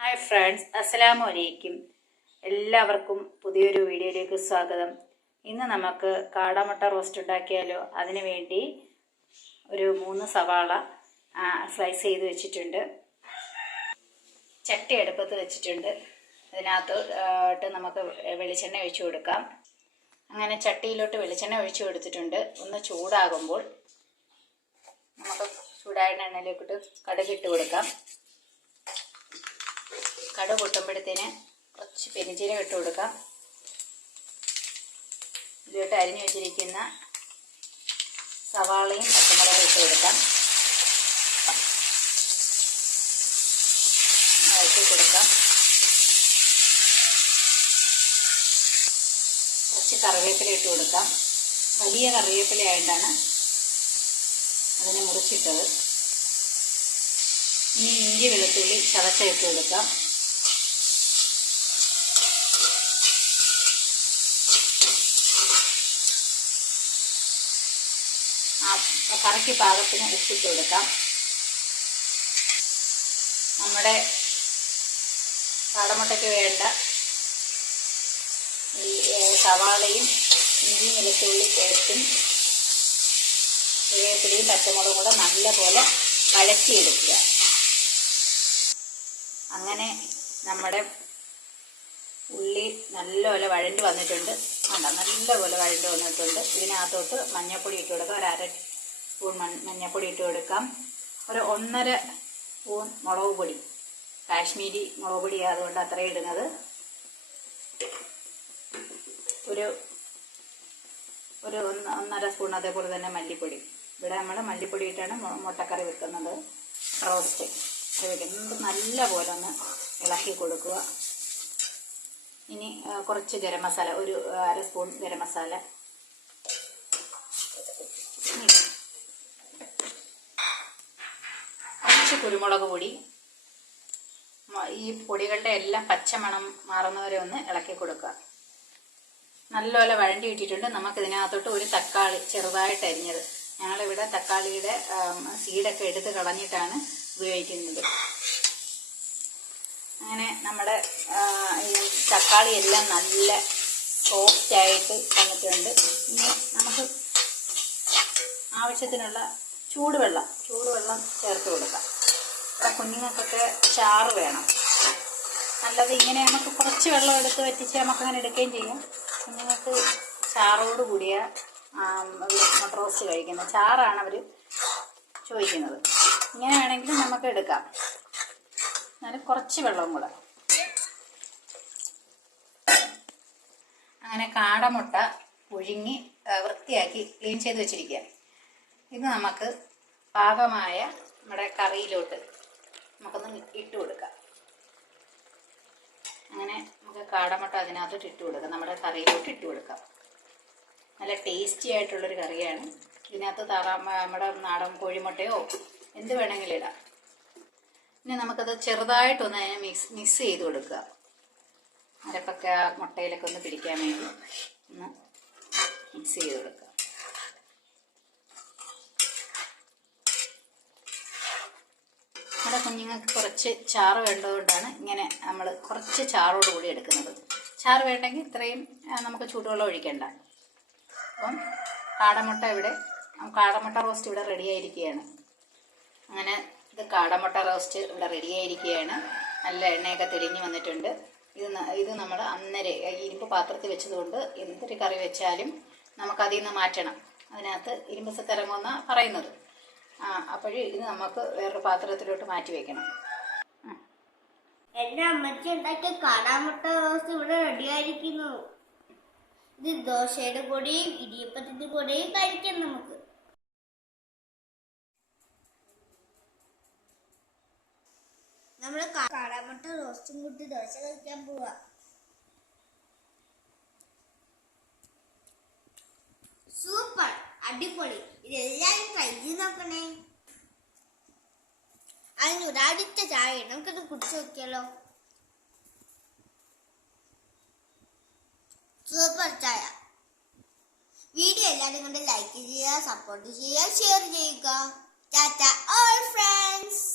Hi friends അസ്സലാമു അലൈക്കും എല്ലാവർക്കും പുതിയൊരു വീഡിയോയിലേക്ക് സ്വാഗതം. ഇന്ന് നമുക്ക് കാടമുട്ട റോസ്റ്റ് ഉണ്ടാക്കിയാലോ? അതിനു വേണ്ടി ഒരു മൂന്ന് സവാള സ്ലൈസ് ചെയ്ത് വെച്ചിട്ടുണ്ട്. ചട്ടി അടുപ്പത്ത് വെച്ചിട്ടുണ്ട്. അതിനകത്തോട്ട് നമുക്ക് വെളിച്ചെണ്ണ ഒഴിച്ചു കൊടുക്കാം. അങ്ങനെ ചട്ടിയിലോട്ട് വെളിച്ചെണ്ണ ഒഴിച്ചു കൊടുത്തിട്ടുണ്ട്. ഒന്ന് ചൂടാകുമ്പോൾ നമുക്ക് ചൂടായ എണ്ണയിലേക്കിട്ട് കടുകിട്ട് കൊടുക്കാം. കടു പൊട്ടുമ്പോഴത്തേന് കുറച്ച് പെരിഞ്ചീരകം ഇട്ട് കൊടുക്കാം. ഇതിലോട്ട് അരിഞ്ഞു വെച്ചിരിക്കുന്ന സവാളയും പച്ചമുളകും ഇട്ട് കൊടുക്കാം. വഴറ്റി കൊടുക്കാം. കുറച്ച് കറിവേപ്പില ഇട്ട് കൊടുക്കാം. വലിയ കറിവേപ്പില ആയിട്ടാണ് അതിനെ മുറിച്ചിട്ടത്. ഇനി ഇഞ്ചി വെളുത്തുള്ളി ചതച്ചിട്ട് കൊടുക്കാം. കറക്കി പാകത്തിന് ഉപ്പിട്ട് കൊടുക്കാം. നമ്മുടെ കാടമുട്ടയ്ക്ക് വേണ്ട ഈ സവാളയും ഇഞ്ചി വെളുത്തുള്ളി പേസ്റ്റും വേപ്പിലയും പച്ചമുളകും കൂടെ നല്ലപോലെ വഴറ്റിയെടുക്കുക. അങ്ങനെ നമ്മുടെ ഉള്ളി നല്ലപോലെ വഴണ്ടു വന്നിട്ടുണ്ട്. വേണ്ട നല്ലപോലെ വഴണ്ടു വന്നിട്ടുണ്ട്. ഇതിനകത്തോട്ട് മഞ്ഞൾപ്പൊടി ഇട്ട് കൊടുക്കാം. ഒരു അര സ്പൂൺ മഞ്ഞൾപ്പൊടി ഇട്ട് കൊടുക്കാം. ഒരു ഒന്നര സ്പൂൺ മുളക് പൊടി. കാശ്മീരി മുളക് പൊടി അതുകൊണ്ട് അത്രയും ഇടുന്നത്. ഒരു ഒരു ഒന്ന് ഒന്നര സ്പൂൺ അതേപോലെ തന്നെ മല്ലിപ്പൊടി. ഇവിടെ നമ്മൾ മല്ലിപ്പൊടി ഇട്ടാണ് മുട്ടക്കറി വെക്കുന്നത്. റോസ്റ്റ്. വെക്കുന്നത് നല്ല പോലെ ഒന്ന് ഇളക്കി കൊടുക്കുക. ഇനി കുറച്ച് ഗരം മസാല ഒരു അര സ്പൂൺ ഗരം മസാല. കുറച്ച് കുരുമുളക് പൊടി. ഈ പൊടികളുടെ എല്ലാം പച്ചമണം മാറുന്നവരെ ഒന്ന് ഇളക്കി കൊടുക്കുക. നല്ലപോലെ വഴണ്ടി ഇട്ടിട്ടുണ്ട്. നമുക്ക് ഇതിനകത്തോട്ട് ഒരു തക്കാളി ചെറുതായിട്ട് അരിഞ്ഞത്. ഞങ്ങളിവിടെ തക്കാളിയുടെ സീഡൊക്കെ എടുത്ത് കളഞ്ഞിട്ടാണ് ഉപയോഗിക്കുന്നത്. അങ്ങനെ നമ്മുടെ തക്കാളി എല്ലാം നല്ല സോഫ്റ്റ് ആയിട്ട് വന്നിട്ടുണ്ട്. ഇനി നമുക്ക് ആവശ്യത്തിനുള്ള ചൂടുവെള്ളം ചൂടുവെള്ളം ചേർത്ത് കൊടുക്കാം. ഇവിടെ കുഞ്ഞുങ്ങൾക്കൊക്കെ ചാറ് വേണം. നല്ലത് ഇങ്ങനെ നമുക്ക് കുറച്ച് വെള്ളം എടുത്ത് വറ്റിച്ച് നമുക്ക് അങ്ങനെ എടുക്കുകയും ചെയ്യും. കുഞ്ഞുങ്ങൾക്ക് ചാറോട് കൂടിയ മുട്ട റോസ്റ്റ് കഴിക്കുന്നത് ചാറാണ് അവർ ചോദിക്കുന്നത്. നമുക്ക് എടുക്കാം. ഞാൻ കുറച്ച് വെള്ളവും കൂടെ. അങ്ങനെ കാടമുട്ട പുഴുങ്ങി വൃത്തിയാക്കി ക്ലീൻ ചെയ്ത് വെച്ചിരിക്കുക ഇത് നമുക്ക് പാകമായ നമ്മുടെ കറിയിലോട്ട് നമുക്കൊന്ന് ഇട്ട് കൊടുക്കാം. അങ്ങനെ നമുക്ക് കാടമുട്ട അതിനകത്തോട്ട് ഇട്ട് കൊടുക്കാം. നമ്മുടെ കറിയിലോട്ട് ഇട്ട് കൊടുക്കാം. നല്ല ടേസ്റ്റി ആയിട്ടുള്ളൊരു കറിയാണ്. ഇതിനകത്ത് താറാ നമ്മുടെ നാടൻ കോഴിമുട്ടയോ എന്ത് വേണമെങ്കിലും ഇടാം. ഇനി നമുക്കത് ചെറുതായിട്ടൊന്ന് അതിനെ മിക്സ് മിക്സ് ചെയ്ത് കൊടുക്കുക. അരപ്പൊക്കെ മുട്ടയിലൊക്കെ ഒന്ന് പിടിക്കാൻ വേണ്ടി ഒന്ന് മിക്സ് ചെയ്ത് കൊടുക്കുക. നമ്മുടെ കുഞ്ഞുങ്ങൾക്ക് കുറച്ച് ചാറ് വേണ്ടതുകൊണ്ടാണ് ഇങ്ങനെ നമ്മൾ കുറച്ച് ചാറോട് കൂടി എടുക്കുന്നത്. ചാറ് വേണ്ടെങ്കിൽ ഇത്രയും നമുക്ക് ചൂടുവെള്ളം ഒഴിക്കണ്ട. അപ്പം കാടമുട്ട ഇവിടെ കാടമുട്ട റോസ്റ്റ് ഇവിടെ റെഡി ആയിരിക്കുകയാണ്. അങ്ങനെ ഇത് കാടമുട്ട റോസ്റ്റ് ഇവിടെ റെഡി ആയിരിക്കുകയാണ് നല്ല എണ്ണയൊക്കെ തെളിഞ്ഞു വന്നിട്ടുണ്ട്. ഇത് ഇത് നമ്മൾ അന്നേരെ ഇരുമ്പ് പാത്രത്തിൽ വെച്ചതുകൊണ്ട് എന്തൊരു കറി വെച്ചാലും നമുക്കതിൽ നിന്ന് മാറ്റണം. അതിനകത്ത് ഇരുമ്പ് സത്തിറങ്ങുമെന്ന പറയുന്നത്. അപ്പോഴേ ഇത് നമുക്ക് വേറൊരു പാത്രത്തിലോട്ട് മാറ്റി വെക്കണം. എന്റെ അമ്മച്ചി ഉണ്ടാക്കിയ കാടാമുട്ട റോസ്റ്റ് ഇവിടെ റെഡിയായിരിക്കുന്നു. ഇത് ദോശയുടെ കൂടെയും ഇടിയപ്പത്തിന്റെ കൂടെയും കഴിക്കാം നമുക്ക്. നമ്മൾ കാടാമുട്ട റോസ്റ്റും കൂട്ടി ദോശ കഴിക്കാൻ പോവാ. സൂപ്പർ അടിപൊളി. ഇതെല്ലാരും ട്രൈ ചെയ്ത് നോക്കണേ. അതിന് ഒരാടിച്ച ചായ നമുക്കത് കുടിച്ചു നോക്കിയാലോ? സൂപ്പർ ചായ. വീഡിയോ എല്ലാവരും കൊണ്ട് ലൈക്ക് ചെയ്യുക സപ്പോർട്ട് ചെയ്യുക ഷെയർ ചെയ്യുക. Tata all friends